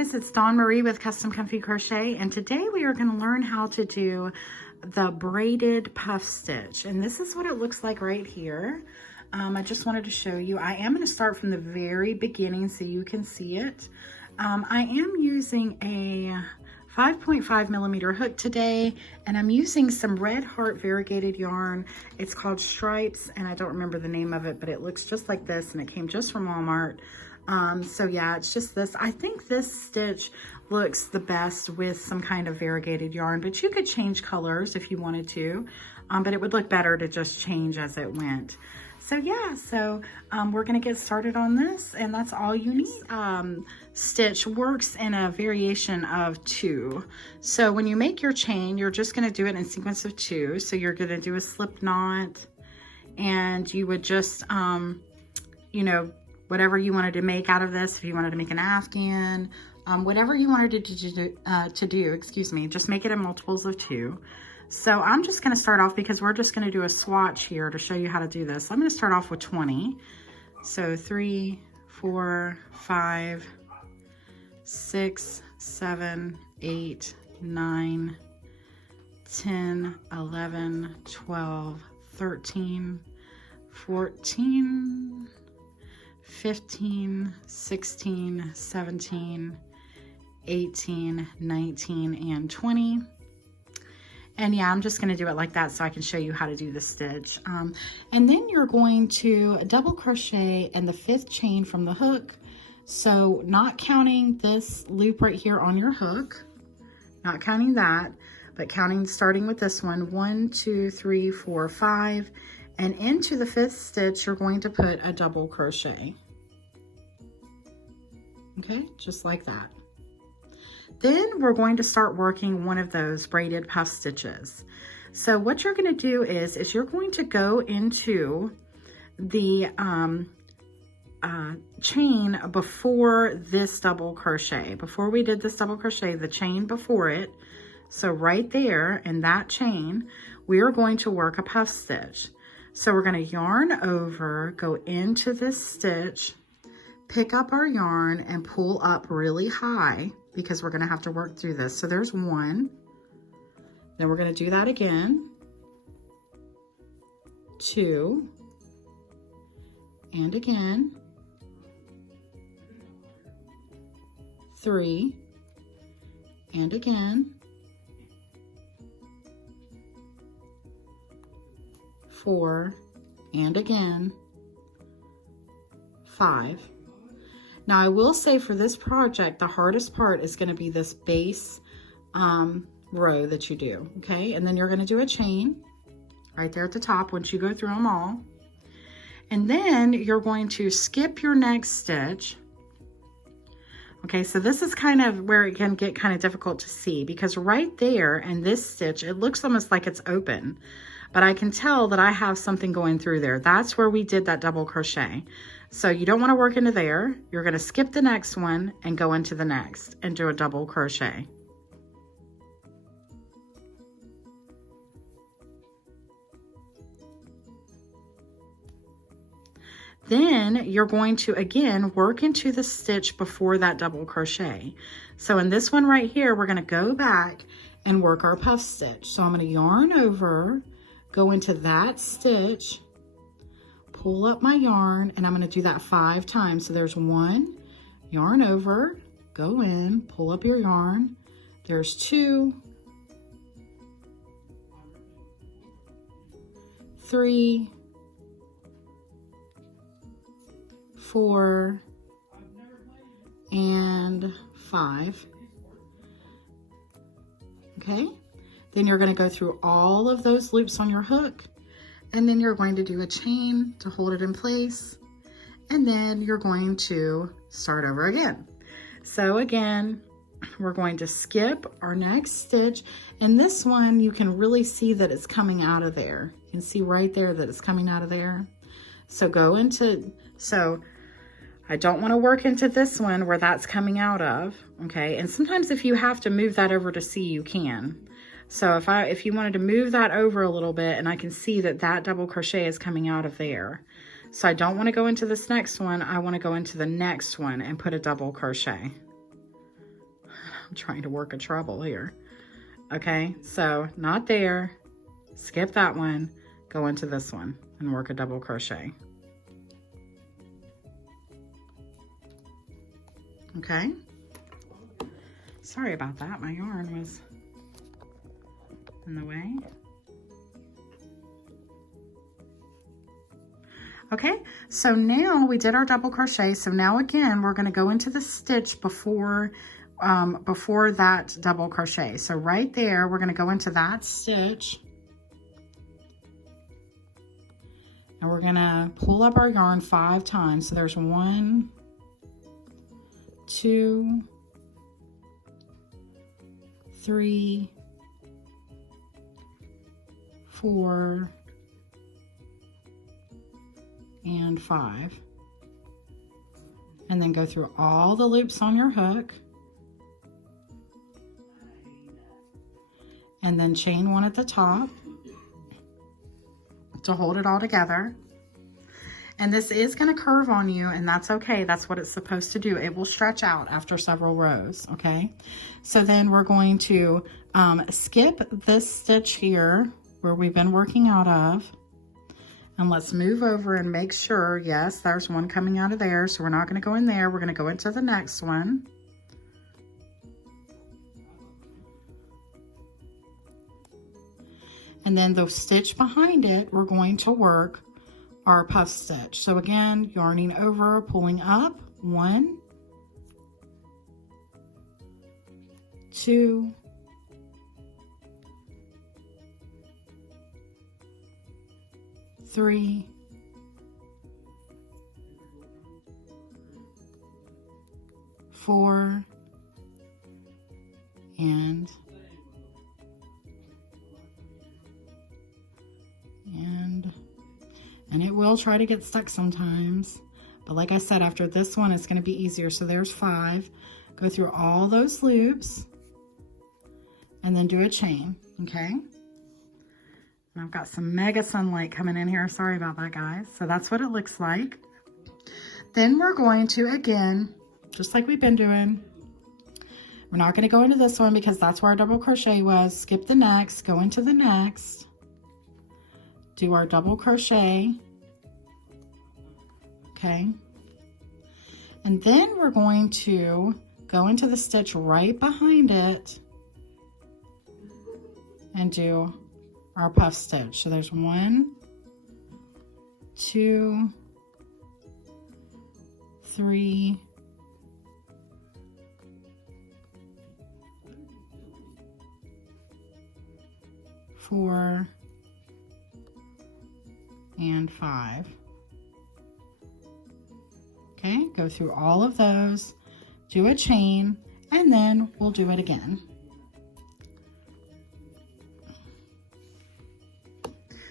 guys, it's Dawn Marie with Custom Comfy Crochet, and today we are going to learn how to do the braided puff stitch, and this is what it looks like right here. I just wanted to show you. I am going to start from the very beginning so you can see it. I am using a 5.5 millimeter hook today, and I'm using some Red Heart variegated yarn. It's called Stripes, and I don't remember the name of it, but it looks just like this, and it came just from Walmart. So yeah, it's just this. I think this stitch looks the best with some kind of variegated yarn, but you could change colors if you wanted to, but it would look better to just change as it went. So yeah, we're gonna get started on this, and that's all you need. Stitch works in a variation of 2. So when you make your chain, you're just gonna do it in sequence of 2. So you're gonna do a slip knot, and you would just, you know, whatever you wanted to make out of this, if you wanted to make an afghan, whatever you wanted to do, excuse me, just make it in multiples of 2. So I'm just gonna start off, because we're just gonna do a swatch here to show you how to do this. I'm gonna start off with 20. So 3, 4, 5, 6, 7, 8, 9, 10, 11, 12, 13, 14, 15, 16, 17, 18, 19, and 20. And yeah, I'm just going to do it like that so I can show you how to do the stitch. And then you're going to double crochet in the 5th chain from the hook. So not counting this loop right here on your hook, not counting that, but counting, starting with this one, 1, 2, 3, 4, 5. And into the 5th stitch, you're going to put a double crochet. Okay, just like that. Then we're going to start working one of those braided puff stitches. So what you're going to do is you're going to go into the chain before this double crochet. Before we did this double crochet, the chain before it. So right there in that chain, we are going to work a puff stitch. So we're going to yarn over, go into this stitch, pick up our yarn and pull up really high, because we're going to have to work through this. So there's 1. Then we're going to do that again. 2. And again. 3. And again. 4. And again. 5. Now I will say, for this project, the hardest part is going to be this base row that you do, okay? And then you're going to do a chain right there at the top once you go through them all. And then you're going to skip your next stitch. Okay, so this is kind of where it can get kind of difficult to see, because right there in this stitch, it looks almost like it's open, but I can tell that I have something going through there. That's where we did that double crochet. So you don't want to work into there. You're going to skip the next one and go into the next and do a double crochet. Then you're going to again work into the stitch before that double crochet. So in this one right here, we're going to go back and work our puff stitch. So I'm going to yarn over, go into that stitch, pull up my yarn, and I'm going to do that 5 times. So there's 1, yarn over, go in, pull up your yarn. There's 2, 3, 4, and 5. Okay, then you're going to go through all of those loops on your hook, and then you're going to do a chain to hold it in place, and then you're going to start over again. So again, we're going to skip our next stitch, and this one you can really see that it's coming out of there. You can see right there that it's coming out of there. So go into, so I don't want to work into this one where that's coming out of, okay? And sometimes if you have to move that over to see, you can. So if you wanted to move that over a little bit, and I can see that that double crochet is coming out of there. So I don't want to go into this next one. I want to go into the next one and put a double crochet. I'm trying to work a treble here. Okay, so not there, skip that one, go into this one and work a double crochet. Okay, sorry about that, my yarn was in the way. Okay, so now we did our double crochet. So now again, we're gonna go into the stitch before that double crochet. So right there, we're gonna go into that stitch. And we're gonna pull up our yarn 5 times. So there's 1, 2, 3, 4, and 5, and then go through all the loops on your hook, and then chain 1 at the top to hold it all together. And this is going to curve on you, and that's okay. That's what it's supposed to do. It will stretch out after several rows, okay? So then we're going to skip this stitch here where we've been working out of. And let's move over and make sure, yes, there's one coming out of there. So we're not going to go in there. We're going to go into the next one. And then the stitch behind it, we're going to work our puff stitch. So again, yarning over, pulling up, 1, 2, 3, 4, and it will try to get stuck sometimes, but like I said, after this one it's going to be easier. So there's 5. Go through all those loops and then do a chain. Okay, and I've got some mega sunlight coming in here, sorry about that, guys. So that's what it looks like. Then we're going to, again, just like we've been doing, we're not going to go into this one because that's where our double crochet was. Skip the next, go into the next, do our double crochet, okay, and then we're going to go into the stitch right behind it and do our puff stitch. So there's 1, 2, 3, 4, and 5. Okay, go through all of those, do a chain, and then we'll do it again.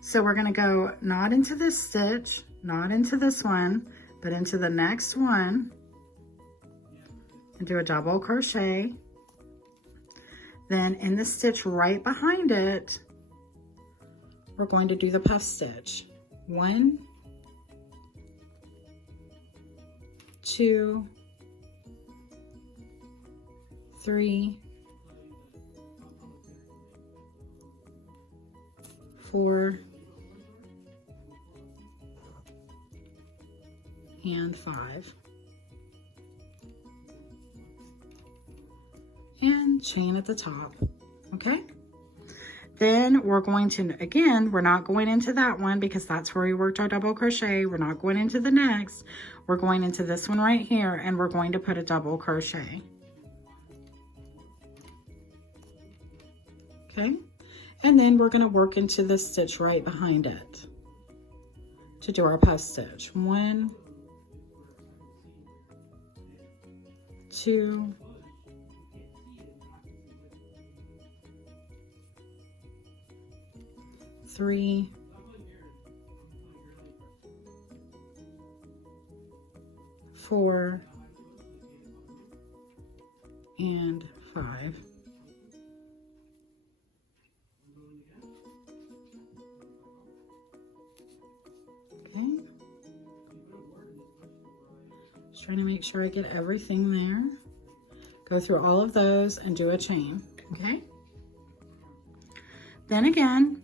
So we're going to go not into this stitch, not into this one, but into the next one and do a double crochet. Then in the stitch right behind it, we're going to do the puff stitch. 1, 2, 3, 4, and 5. And chain at the top, okay? Then we're going to, again, we're not going into that one because that's where we worked our double crochet. We're not going into the next. We're going into this one right here, and we're going to put a double crochet. Okay, and then we're going to work into the stitch right behind it to do our puff stitch. 1, 2, 3, 4, and 5. Okay. Just trying to make sure I get everything there. Go through all of those and do a chain, okay? Then again,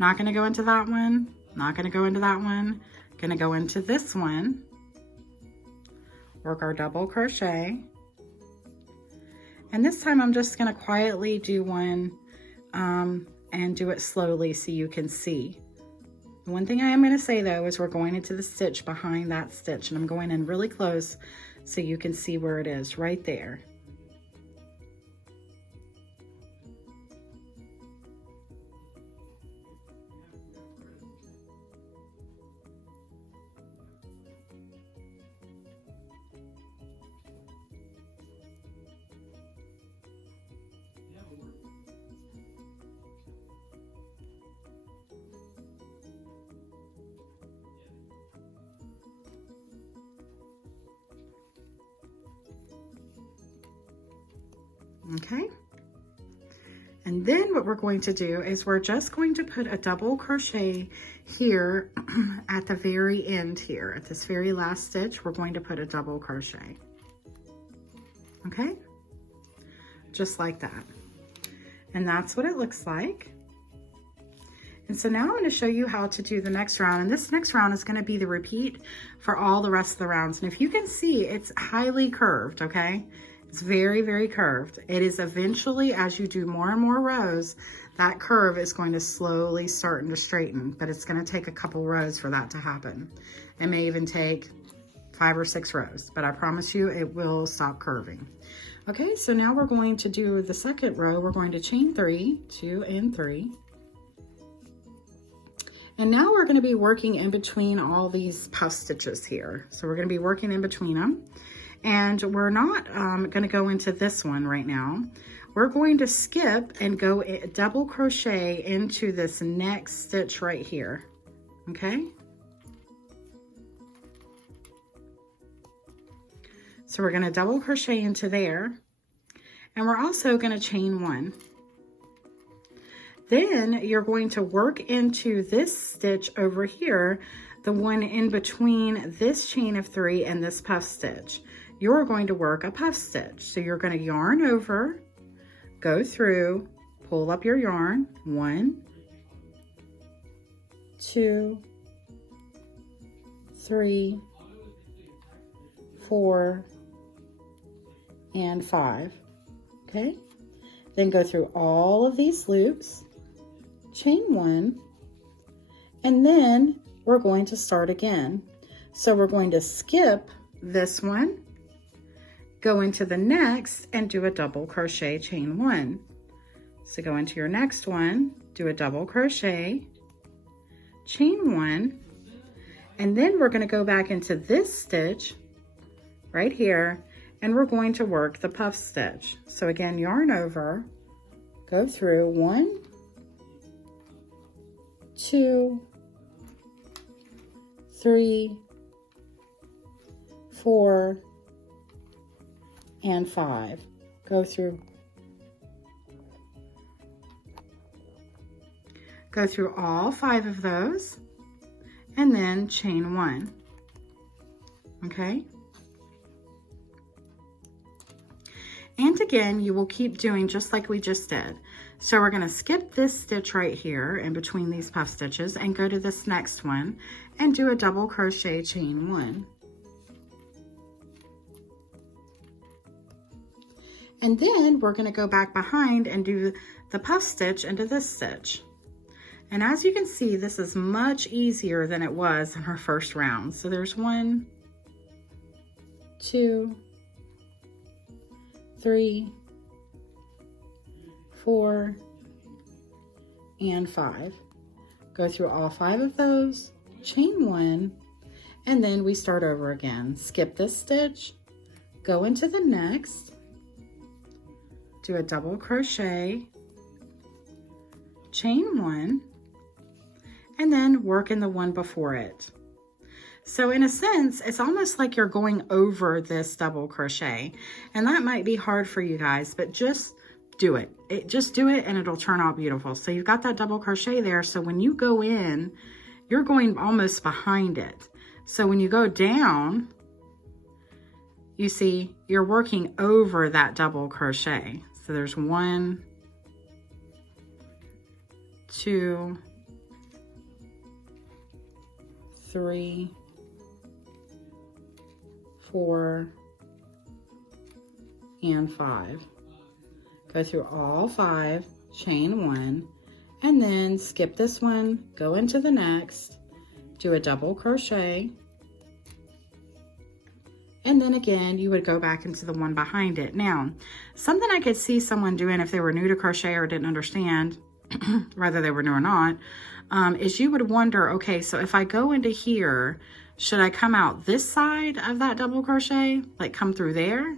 not gonna go into that one, not gonna go into that one, gonna go into this one, work our double crochet, and this time I'm just gonna quietly do one and do it slowly so you can see. The one thing I am gonna say though is we're going into the stitch behind that stitch, and I'm going in really close so you can see where it is, right there. Okay, and then what we're going to do is we're just going to put a double crochet here at the very end here. At this very last stitch, we're going to put a double crochet. Okay, just like that. And that's what it looks like. And so now I'm going to show you how to do the next round. And this next round is going to be the repeat for all the rest of the rounds. And if you can see, it's highly curved, okay? It's very, very curved. It is eventually, as you do more and more rows, that curve is going to slowly start to straighten, but it's going to take a couple rows for that to happen. It may even take 5 or 6 rows, but I promise you it will stop curving. Okay, so now we're going to do the second row. We're going to chain 3, 2 and 3. And now we're going to be working in between all these puff stitches here. So we're going to be working in between them. And we're not going to go into this one right now. We're going to skip and go double crochet into this next stitch right here, okay? So we're going to double crochet into there, and we're also going to chain 1. Then you're going to work into this stitch over here, the one in between this chain of 3 and this puff stitch. You're going to work a puff stitch. So you're going to yarn over, go through, pull up your yarn, 1, 2, 3, 4, and 5, okay? Then go through all of these loops, chain 1, and then we're going to start again. So we're going to skip this one, go into the next and do a double crochet, chain 1. So go into your next one, do a double crochet, chain 1, and then we're going to go back into this stitch right here, and we're going to work the puff stitch. So again, yarn over, go through 1, 2, 3, 4, and 5. Go through all 5 of those, and then chain 1, okay? And again, you will keep doing just like we just did. So we're going to skip this stitch right here in between these puff stitches and go to this next one and do a double crochet, chain 1. And then we're going to go back behind and do the puff stitch into this stitch. And as you can see, this is much easier than it was in our first round. So there's 1, 2, 3, 4, and 5. Go through all 5 of those, chain 1, and then we start over again. Skip this stitch, go into the next, do a double crochet, chain 1, and then work in the one before it. So in a sense, it's almost like you're going over this double crochet, and that might be hard for you guys, but just do it. Just do it and it'll turn out beautiful. So you've got that double crochet there, so when you go in, you're going almost behind it. So when you go down, you see, you're working over that double crochet. So there's 1, 2, 3, 4, and 5. Go through all 5, chain 1, and then skip this one, go into the next, do a double crochet, and then again you would go back into the one behind it. Now, something I could see someone doing if they were new to crochet or didn't understand, whether they were new or not, is you would wonder, okay, so if I go into here, should I come out this side of that double crochet, like come through there?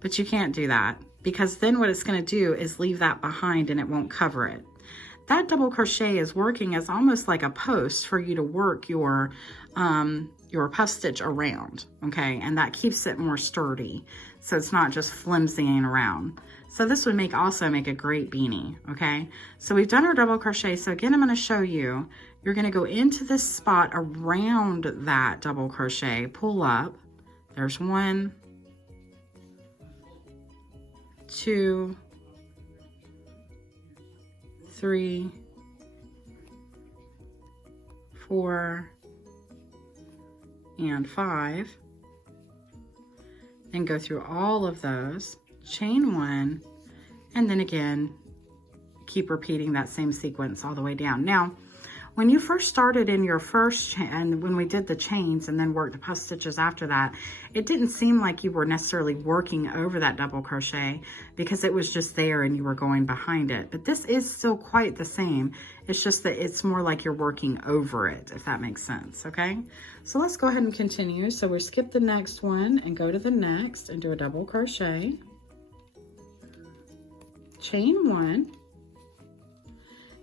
But you can't do that, because then what it's going to do is leave that behind and it won't cover it. That double crochet is working as almost like a post for you to work your puff stitch around, okay? And that keeps it more sturdy, so it's not just flimsying around. So this would also make a great beanie, okay? So we've done our double crochet. So again, I'm going to show you. You're going to go into this spot around that double crochet, pull up. There's 1, 2, 3, 4, and 5. Then go through all of those, chain 1, and then again, keep repeating that same sequence all the way down. Now, when you first started in your first and when we did the chains and then worked the puff stitches after that, it didn't seem like you were necessarily working over that double crochet because it was just there and you were going behind it. But this is still quite the same. It's just that it's more like you're working over it, if that makes sense, okay? So let's go ahead and continue. So we skip the next one and go to the next and do a double crochet. Chain 1,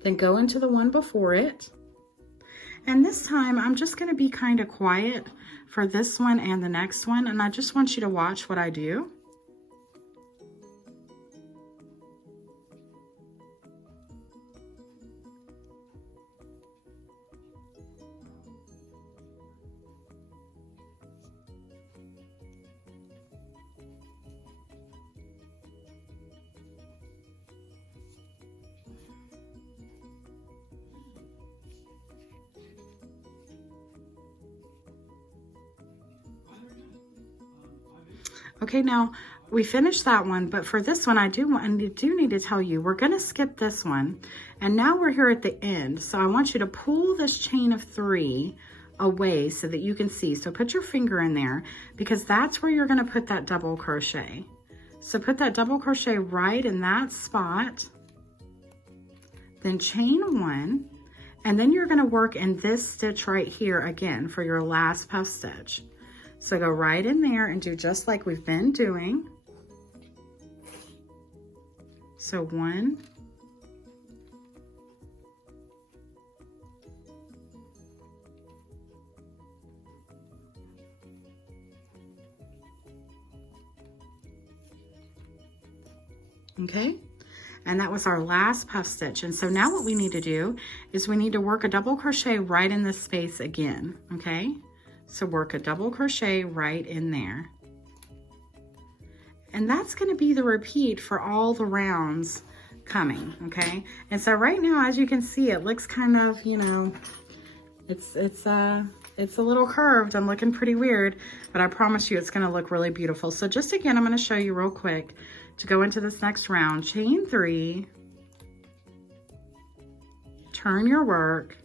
then go into the one before it. And this time I'm just going to be kind of quiet for this one and the next one, and I just want you to watch what I do. Okay, now we finished that one, but for this one, I do need to tell you, we're gonna skip this one. And now we're here at the end. So I want you to pull this chain of 3 away so that you can see. So put your finger in there because that's where you're gonna put that double crochet. So put that double crochet right in that spot, then chain 1, and then you're gonna work in this stitch right here again for your last puff stitch. So go right in there and do just like we've been doing. So 1, 2, okay? And that was our last puff stitch. And so now what we need to do is we need to work a double crochet right in this space again, okay? So work a double crochet right in there. And that's going to be the repeat for all the rounds coming, okay? And so right now, as you can see, it looks kind of, you know, it's a little curved and looking pretty weird, but I promise you it's going to look really beautiful. So just again, I'm going to show you real quick to go into this next round. Chain 3, turn your work.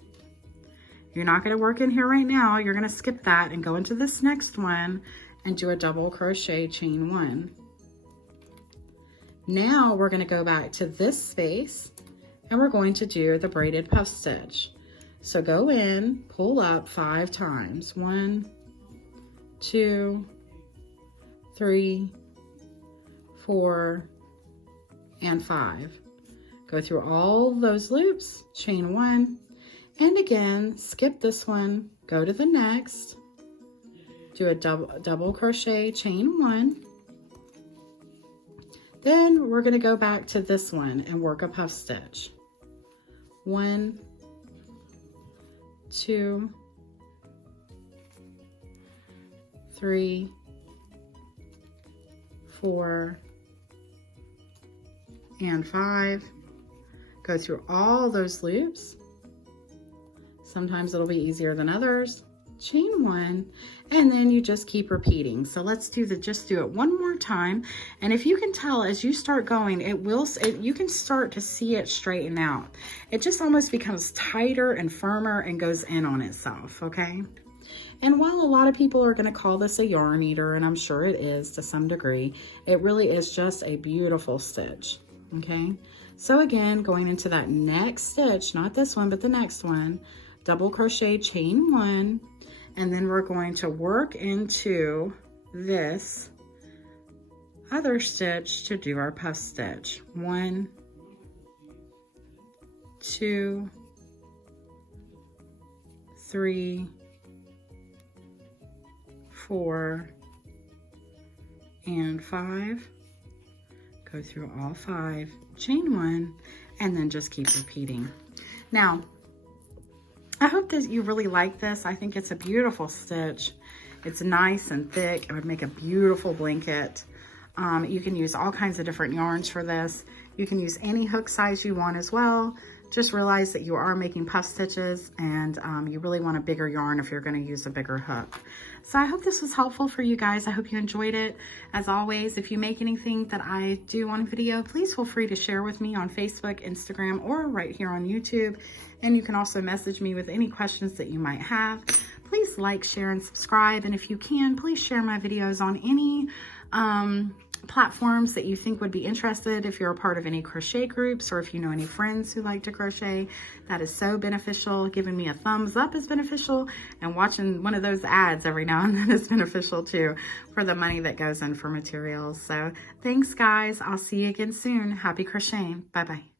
You're not going to work in here right now. You're going to skip that and go into this next one and do a double crochet, chain 1. Now we're going to go back to this space and we're going to do the braided puff stitch. So go in, pull up 5 times. 1, 2, 3, 4, and 5. Go through all those loops, chain 1. And again, skip this one, go to the next, do a double crochet, chain 1. Then we're going to go back to this one and work a puff stitch. 1, 2, 3, 4, and 5. Go through all those loops. Sometimes it'll be easier than others. Chain 1, and then you just keep repeating. So let's just do it one more time. And if you can tell as you start going, you can start to see it straighten out. It just almost becomes tighter and firmer and goes in on itself, okay? And while a lot of people are going to call this a yarn eater, and I'm sure it is to some degree, it really is just a beautiful stitch, okay? So again, going into that next stitch, not this one, but the next one, double crochet, chain 1, and then we're going to work into this other stitch to do our puff stitch. 1, 2, 3, 4, and 5. Go through all 5, chain 1, and then just keep repeating. Now, I hope that you really like this. I think it's a beautiful stitch. It's nice and thick. It would make a beautiful blanket. You can use all kinds of different yarns for this. You can use any hook size you want as well. Just realize that you are making puff stitches, and you really want a bigger yarn if you're going to use a bigger hook. So I hope this was helpful for you guys. I hope you enjoyed it. As always, if you make anything that I do on video, please feel free to share with me on Facebook, Instagram, or right here on YouTube. And you can also message me with any questions that you might have. Please like, share, and subscribe. And if you can, please share my videos on any platforms that you think would be interested. If you're a part of any crochet groups, or if you know any friends who like to crochet, that is so beneficial. Giving me a thumbs up is beneficial, and watching one of those ads every now and then is beneficial too, for the money that goes in for materials. So thanks guys. I'll see you again soon. Happy crocheting. Bye bye.